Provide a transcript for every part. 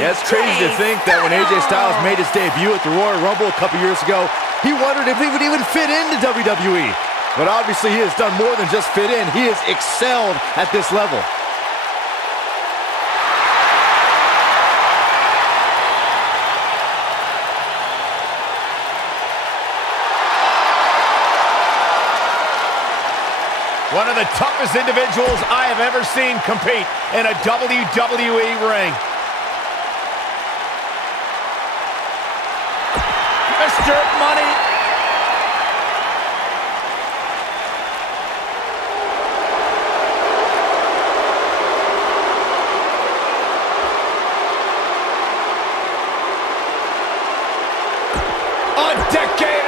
Yeah, it's crazy to think that when AJ Styles made his debut at the Royal Rumble a couple years ago, he wondered if he would even fit into WWE. But obviously he has done more than just fit in. He has excelled at this level. One of the toughest individuals I have ever seen compete in a WWE ring. Mr. Money. A decade.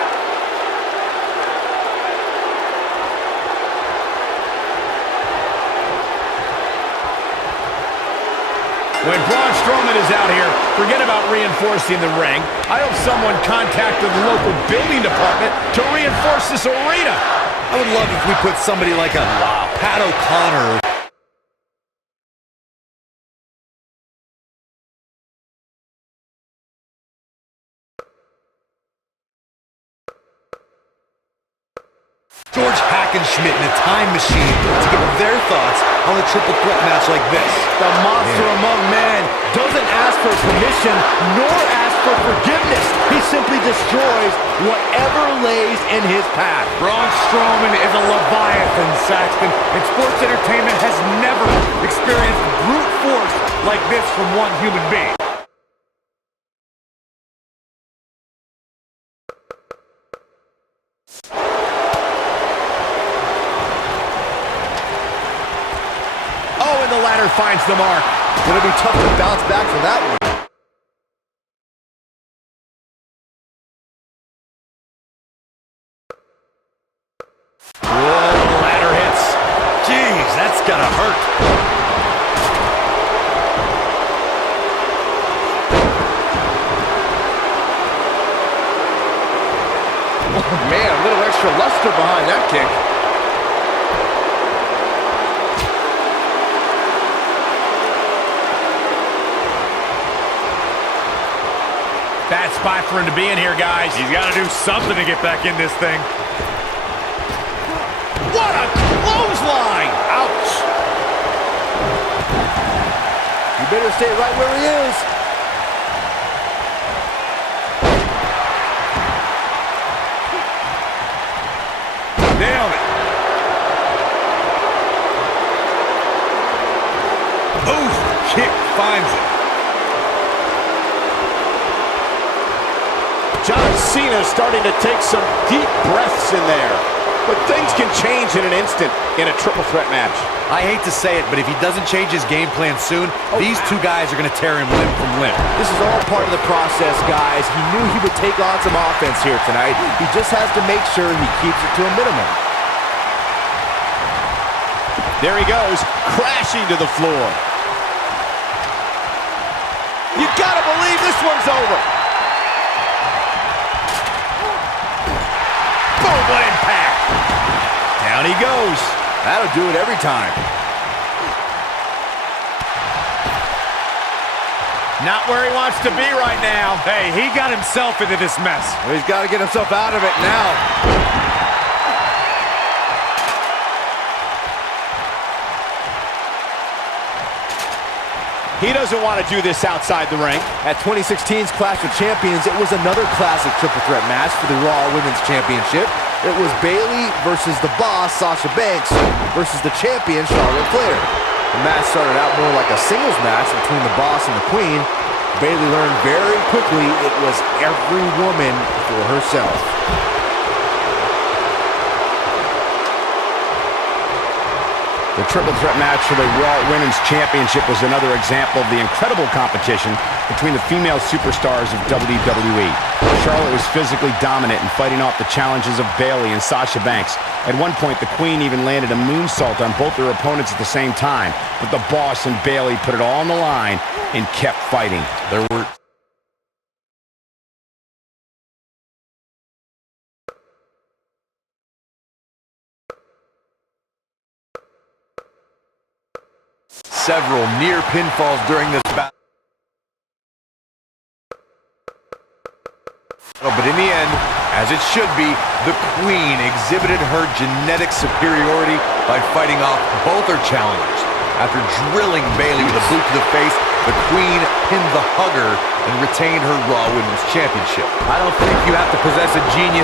When Braun Strowman is out here, forget about reinforcing the ring. I hope someone contacted the local building department to reinforce this arena. I would love if we put somebody like a Pat O'Connor. George Hackenschmidt in a time machine to get their thoughts on a triple threat match like this. The monster among men doesn't ask for permission nor ask for forgiveness. He simply destroys whatever lays in his path. Braun Strowman is a Leviathan, Saxton, and sports entertainment has never experienced brute force like this from one human being. The ladder finds the mark. It'll be tough to bounce back from that one. Whoa, the ladder hits. Jeez, that's gotta hurt. Oh, man, a little extra luster behind that kick. Bad spot for him to be in here, guys. He's got to do something to get back in this thing. What a clothesline! Ouch! You better stay right where he is. Nailed it. Oof! Kick finds it. John Cena starting to take some deep breaths in there. But things can change in an instant in a triple threat match. I hate to say it, but if he doesn't change his game plan soon, these two guys are going to tear him limb from limb. This is all part of the process, guys. He knew he would take on some offense here tonight. He just has to make sure he keeps it to a minimum. There he goes, crashing to the floor. You gotta believe this one's over. Boom, what impact. Down he goes. That'll do it every time. Not where he wants to be right now. Hey, he got himself into this mess. Well, he's got to get himself out of it now. He doesn't want to do this outside the ring. At 2016's Clash of Champions, it was another classic triple threat match for the Raw Women's Championship. It was Bayley versus the Boss, Sasha Banks, versus the champion, Charlotte Flair. The match started out more like a singles match between the Boss and the Queen. Bayley learned very quickly it was every woman for herself. The triple threat match for the Raw Women's Championship was another example of the incredible competition between the female superstars of WWE. Charlotte was physically dominant and fighting off the challenges of Bayley and Sasha Banks. At one point, the Queen even landed a moonsault on both their opponents at the same time, but the Boss and Bayley put it all on the line and kept fighting. There were several near pinfalls during this battle. But in the end, as it should be, the Queen exhibited her genetic superiority by fighting off both her challengers. After drilling Bayley with a boot to the face, the Queen pinned the Hugger and retained her Raw Women's Championship. I don't think you have to possess a genius